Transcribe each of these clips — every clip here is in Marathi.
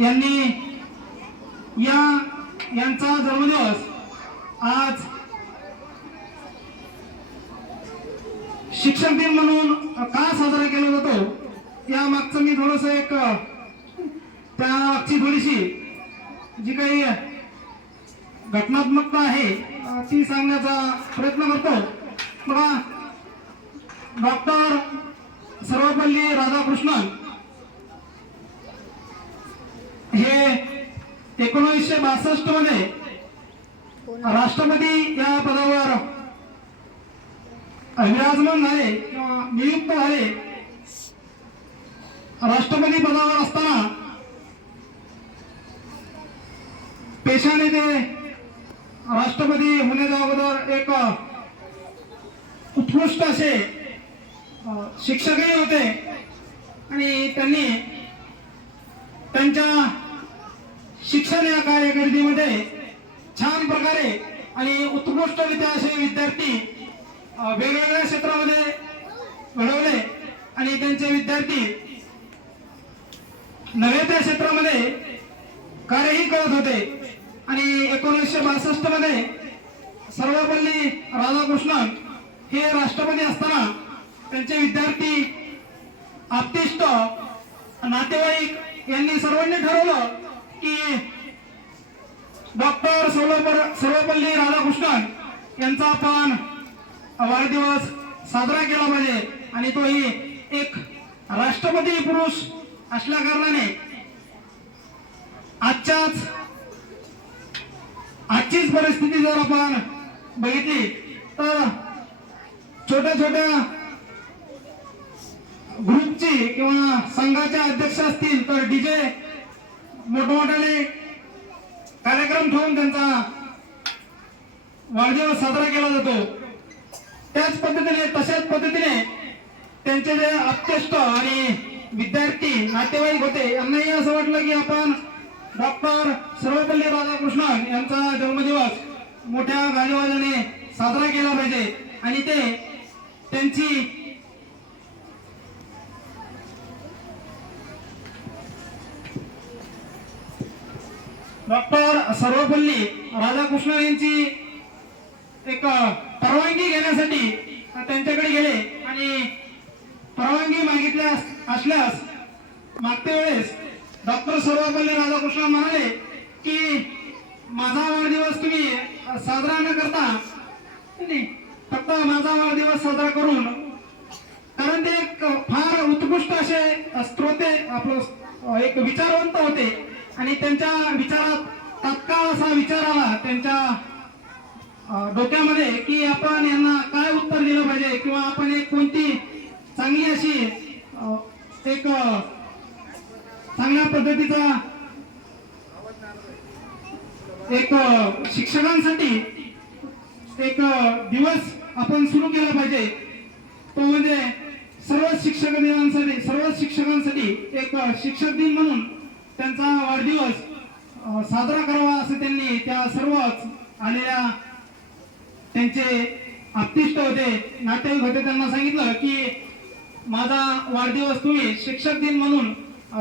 यांनी या यांचा जन्मदिवस आज शिक्षक दिन म्हणून का साजरा केला जातो या मागचं मी थोडस एक त्या मागची थोडीशी जी काही घटनात्मकता आहे ती सांगण्याचा प्रयत्न करतो. बघा डॉक्टर सर्वपल्ली राधाकृष्णन हे एकोणीसशे बासष्टमध्ये राष्ट्रपती या पदावर विराजमान झाले किंवा नियुक्त झाले. राष्ट्रपती पदावर असताना पेशाने ते राष्ट्रपती होण्याच्या अगोदर एक उत्कृष्ट असे शिक्षकही होते. आणि त्यांनी त्यांच्या शिक्षण या कार्यकिर्दीमध्ये छान प्रकारे आणि उत्कृष्टरित्या असे विद्यार्थी वेगवेगळ्या क्षेत्रामध्ये घडवले आणि त्यांचे विद्यार्थी नव्हे त्या क्षेत्रामध्ये कार्यही करत होते. आणि एकोणीसशे बासष्टमध्ये सर्वपल्ली राधाकृष्णन हे राष्ट्रपती असताना त्यांचे विद्यार्थी आप्तिष्ट नातेवाईक यांनी सर्वांनी ठरवलं की डॉक्टर सर्वपर सर्वपल्ली राधाकृष्णन यांचा आपण वाढदिवस साजरा केला पाहिजे. आणि तोही एक राष्ट्रपती पुरुष असल्या कारणाने आजच्याच आजचीच परिस्थिती जर आपण बघितली तर छोट्या छोट्या ग्रुपची किंवा संघाचे अध्यक्ष असतील तर डीजे मोठमोठ्याने कार्यक्रम ठेवून त्यांचा वाढदिवस साजरा केला जातो. त्याच पद्धतीने तशाच पद्धतीने त्यांचे जे अत्यस्त आणि विद्यार्थी नातेवाईक होते यांनाही असं वाटलं की आपण डॉक्टर सर्वपल्ली राधाकृष्णन यांचा जन्मदिवस मोठ्या गाजवाजाने साजरा केला पाहिजे. आणि ते त्यांची डॉक्टर सर्वपल्ली राधाकृष्णन यांची एक परवानगी घेण्यासाठी त्यांच्याकडे गेले आणि परवानगी मागितल्यास असल्यास मागच्या वेळेस डॉक्टर सर्वपल्ली राधाकृष्णन म्हणाले की माझा वाढदिवस तुम्ही साजरा न करता फक्त माझा वाढदिवस साजरा करून कारण ते एक फार उत्कृष्ट असे स्त्रोते आपलं एक विचारवंत होते. आणि त्यांच्या विचारात तत्काळ असा विचार आला त्यांच्या डोक्यामध्ये की आपण यांना काय उत्तर दिलं पाहिजे किंवा आपण एक कोणती चांगली अशी एक चांगल्या पद्धतीचा एक शिक्षकांसाठी एक दिवस आपण सुरू केला पाहिजे. तो म्हणजे सर्व शिक्षक दिनांसाठी सर्व शिक्षकांसाठी एक शिक्षक दिन म्हणून त्यांचा वाढदिवस साजरा करावा असं त्यांनी त्या सर्वच आलेल्या त्यांचे आप्तिष्ट होते नातेवाईक होते त्यांना सांगितलं की माझा वाढदिवस तुम्ही शिक्षक दिन म्हणून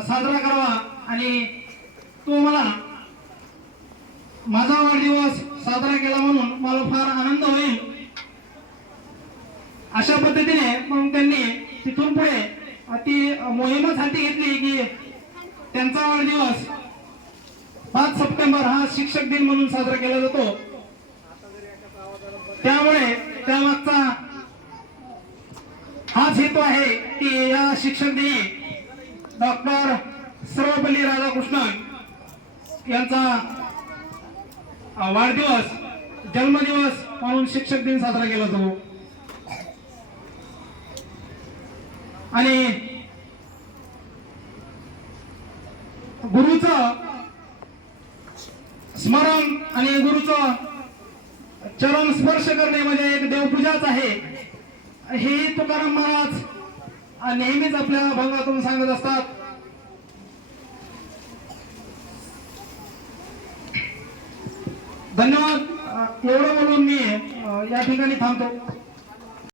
साजरा करावा आणि तो मला माझा वाढदिवस साजरा केला म्हणून मला फार आनंद होईल. अशा पद्धतीने मग त्यांनी तिथून पुढे ती मोहीमच हाती घेतली की त्यांचा वाढदिवस पाच सप्टेंबर हा शिक्षक दिन म्हणून साजरा केला जातो. त्यामुळे त्यामागचा हाच हेतू आहे की या शिक्षक दिनी डॉक्टर सर्वपल्ली राधाकृष्णन यांचा वाढदिवस जन्मदिवस म्हणून शिक्षक दिन साजरा केला जातो. आणि गुरुचं स्मरण आणि गुरुचं चरण स्पर्श करणे म्हणजे एक देवपूजाच आहे. हे तुकाराम महाराज नेहमीच आपल्या भंगातून सांगत असतात. धन्यवाद. एवढं बोलून मी या ठिकाणी थांबतो.